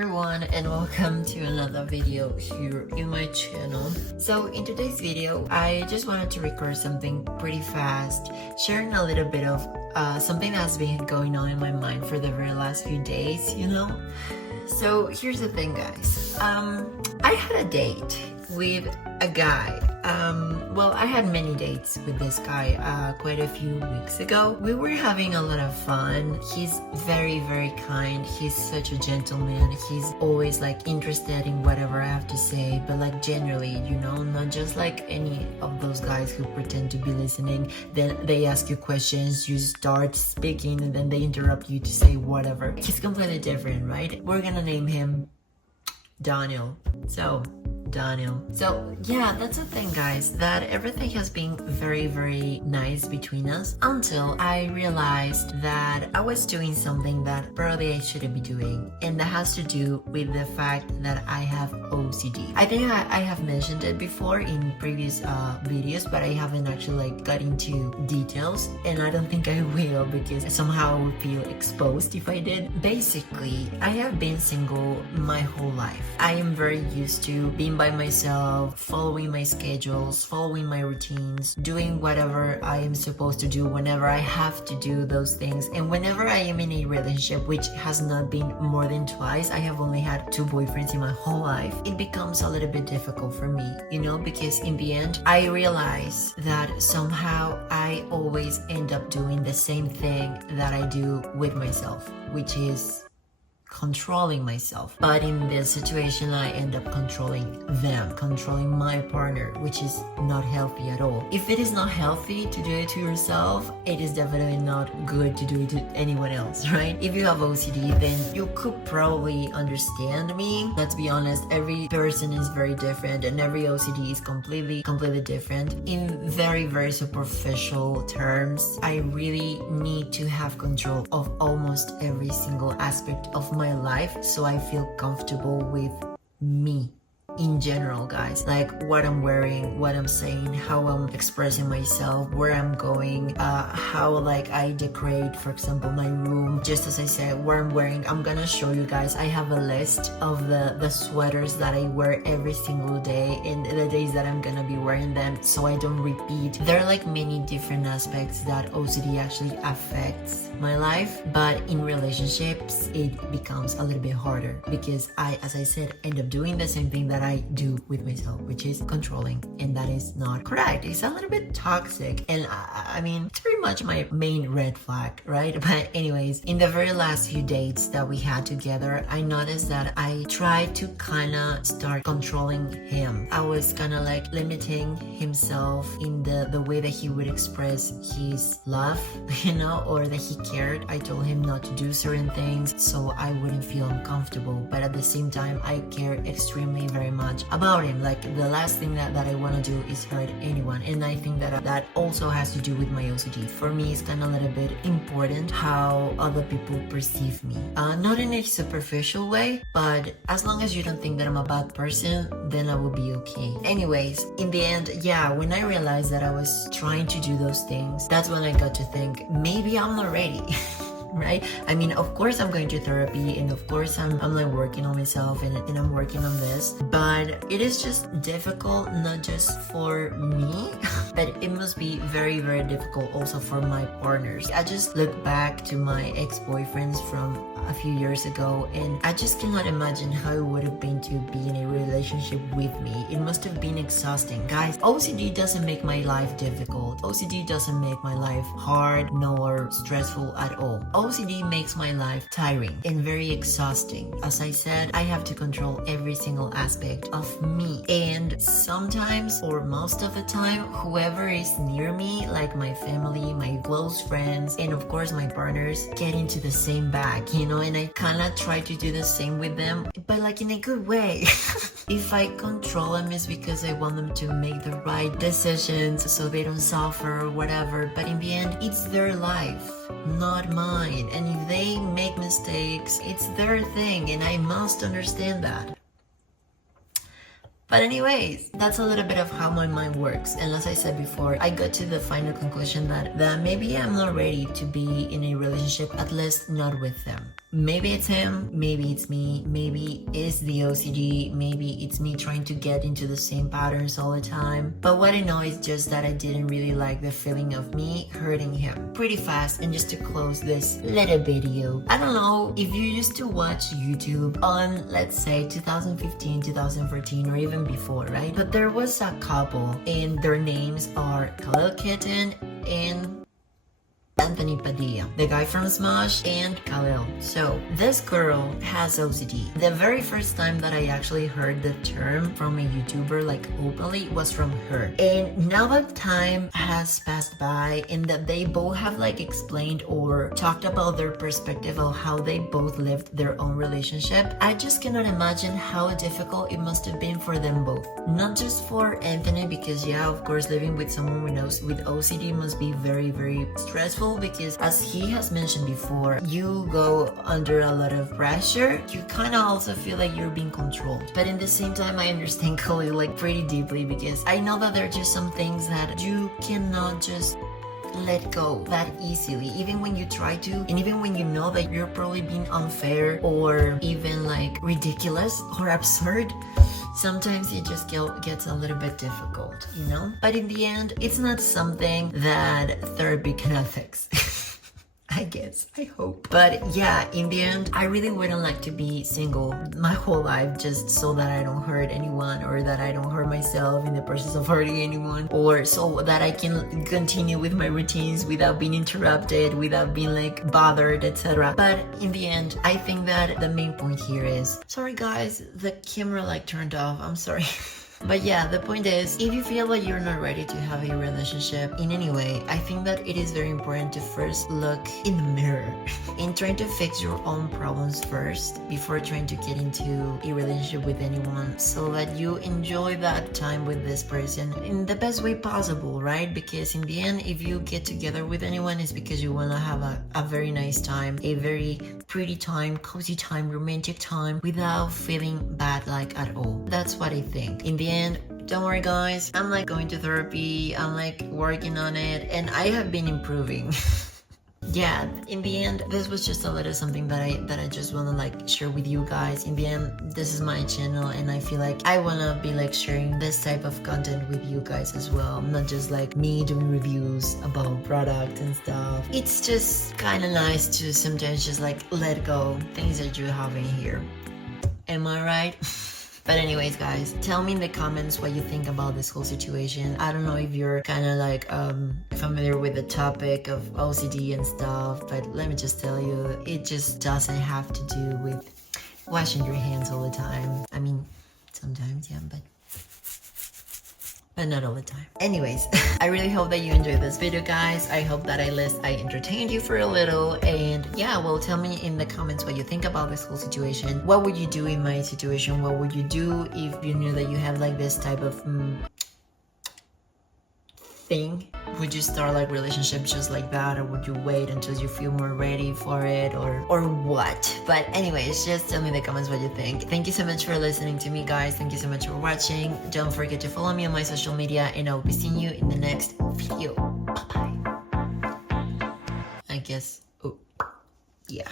everyone, and welcome to another video here in my channel. So in today's video, I just wanted to record something pretty fast, sharing a little bit of something that's been going on in my mind for the very last few days, you know? So here's the thing, guys. I had a date with a guy. Well, I had many dates with this guy quite a few weeks ago. We were having a lot of fun. He's very, very kind. He's such a gentleman. He's always like interested in whatever I have to say, but like generally, you know, not just like any of those guys who pretend to be listening. Then they ask you questions, you start speaking, and then they interrupt you to say whatever. He's completely different, right? We're gonna name him Daniel. So yeah, that's the thing, guys, that everything has been very, very nice between us until I realized that I was doing something that probably I shouldn't be doing, and that has to do with the fact that I have OCD. I think I have mentioned it before in previous videos, but I haven't actually like got into details, and I don't think I will because somehow I would feel exposed if I did. Basically, I have been single my whole life. I am very used to being by myself, following my schedules, following my routines, doing whatever I am supposed to do whenever I have to do those things. And whenever I am in a relationship, which has not been more than twice, I have only had 2 boyfriends in my whole life, it becomes a little bit difficult for me, you know, because in the end, I realize that somehow I always end up doing the same thing that I do with myself, which is controlling myself. But in this situation, I end up controlling them, controlling my partner, which is not healthy at all. If it is not healthy to do it to yourself, it is definitely not good to do it to anyone else, right? If you have OCD, then you could probably understand me. Let's be honest, every person is very different, and every OCD is completely different. In very, very superficial terms, I really need to have control of almost every single aspect of my life, so I feel comfortable with me in general, guys, like what I'm wearing, what I'm saying, how I'm expressing myself, where I'm going, how like I decorate, for example, my room. Just as I said, what I'm wearing, I'm gonna show you guys. I have a list of the sweaters that I wear every single day and the days that I'm gonna be wearing them, so I don't repeat. There are like many different aspects that OCD actually affects my life, but in relationships it becomes a little bit harder because I, as I said, end up doing the same thing that I do with myself, which is controlling, and that is not correct. It's a little bit toxic, and I mean, it's pretty much my main red flag, right? But anyways, in the very last few dates that we had together, I noticed that I tried to kind of start controlling him. I was kind of like limiting himself in the way that he would express his love, you know, or that he cared. I told him not to do certain things so I wouldn't feel uncomfortable, but at the same time, I care extremely very much about him. Like the last thing that I want to do is hurt anyone, and I think that also has to do with my OCD. For me, it's kind of a little bit important how other people perceive me, not in a superficial way, but as long as you don't think that I'm a bad person, then I will be okay. Anyways, in the end, yeah, when I realized that I was trying to do those things, that's when I got to think, maybe I'm not ready. Right? I mean, of course I'm going to therapy, and of course I'm like working on myself, and I'm working on this, but it is just difficult, not just for me, but it must be very, very difficult also for my partners. I just look back to my ex-boyfriends from a few years ago, and I just cannot imagine how it would have been to be in a relationship with me. It must have been exhausting. Guys, OCD doesn't make my life difficult. OCD doesn't make my life hard nor stressful at all. OCD makes my life tiring and very exhausting. As I said, I have to control every single aspect of me, and sometimes, or most of the time, whoever is near me, like my family, my close friends, and of course my partners, get into the same bag, you know, and I kind of try to do the same with them, but like in a good way. If I control them, it's because I want them to make the right decisions so they don't suffer or whatever, but in the end, it's their life, not mine. And if they make mistakes, it's their thing, and I must understand that. But anyways, that's a little bit of how my mind works. And as I said before, I got to the final conclusion that maybe I'm not ready to be in a relationship, at least not with them. Maybe it's him, maybe it's me, maybe it's the OCD, maybe it's me trying to get into the same patterns all the time. But what I know is just that I didn't really like the feeling of me hurting him. Pretty fast, and just to close this little video, I don't know if you used to watch YouTube on, let's say, 2015, 2014, or even before, right? But there was a couple, and their names are Khalil Kitten and Anthony Padilla, the guy from Smash, and Khalil. So this girl has OCD. The very first time that I actually heard the term from a YouTuber like openly was from her. And now that time has passed by and that they both have like explained or talked about their perspective of how they both lived their own relationship, I just cannot imagine how difficult it must have been for them both. Not just for Anthony, because yeah, of course, living with someone with OCD must be very, very stressful, because as he has mentioned before, you go under a lot of pressure. You kind of also feel like you're being controlled. But in the same time, I understand Khalil like pretty deeply, because I know that there are just some things that you cannot just let go that easily, even when you try to, and even when you know that you're probably being unfair or even like ridiculous or absurd. Sometimes it just gets a little bit difficult, you know? But in the end, it's not something that therapy can fix. I guess, I hope. But yeah, in the end, I really wouldn't like to be single my whole life just so that I don't hurt anyone, or that I don't hurt myself in the process of hurting anyone, or so that I can continue with my routines without being interrupted, without being like bothered, etc. But in the end, I think that the main point here is, sorry guys, the camera like turned off, I'm sorry. But yeah, the point is, if you feel like you're not ready to have a relationship in any way, I think that it is very important to first look in the mirror and trying to fix your own problems first before trying to get into a relationship with anyone, so that you enjoy that time with this person in the best way possible, right? Because in the end, if you get together with anyone, it's because you want to have a very nice time, a very pretty time, cozy time, romantic time, without feeling bad like at all. That's what I think. In the end, don't worry guys, I'm like going to therapy, I'm like working on it, and I have been improving. Yeah, in the end, this was just a little something that I just want to like share with you guys. In the end, this is my channel, and I feel like I want to be like sharing this type of content with you guys as well, not just like me doing reviews about products and stuff. It's just kind of nice to sometimes just like let go things that you have in here. Am I right? But anyways guys, tell me in the comments what you think about this whole situation. I don't know if you're kind of like familiar with the topic of OCD and stuff, but let me just tell you, it just doesn't have to do with washing your hands all the time. I mean, sometimes, yeah, but not all the time. Anyways, I really hope that you enjoyed this video guys. I hope that I entertained you for a little, and yeah, well, tell me in the comments what you think about this whole situation. What would you do in my situation? What would you do if you knew that you have like this type of thing? Would you start like relationship just like that, or would you wait until you feel more ready for it, or what? But anyways, just tell me in the comments what you think. Thank you so much for listening to me guys. Thank you so much for watching. Don't forget to follow me on my social media, and I'll be seeing you in the next video. Bye bye. I guess, oh yeah.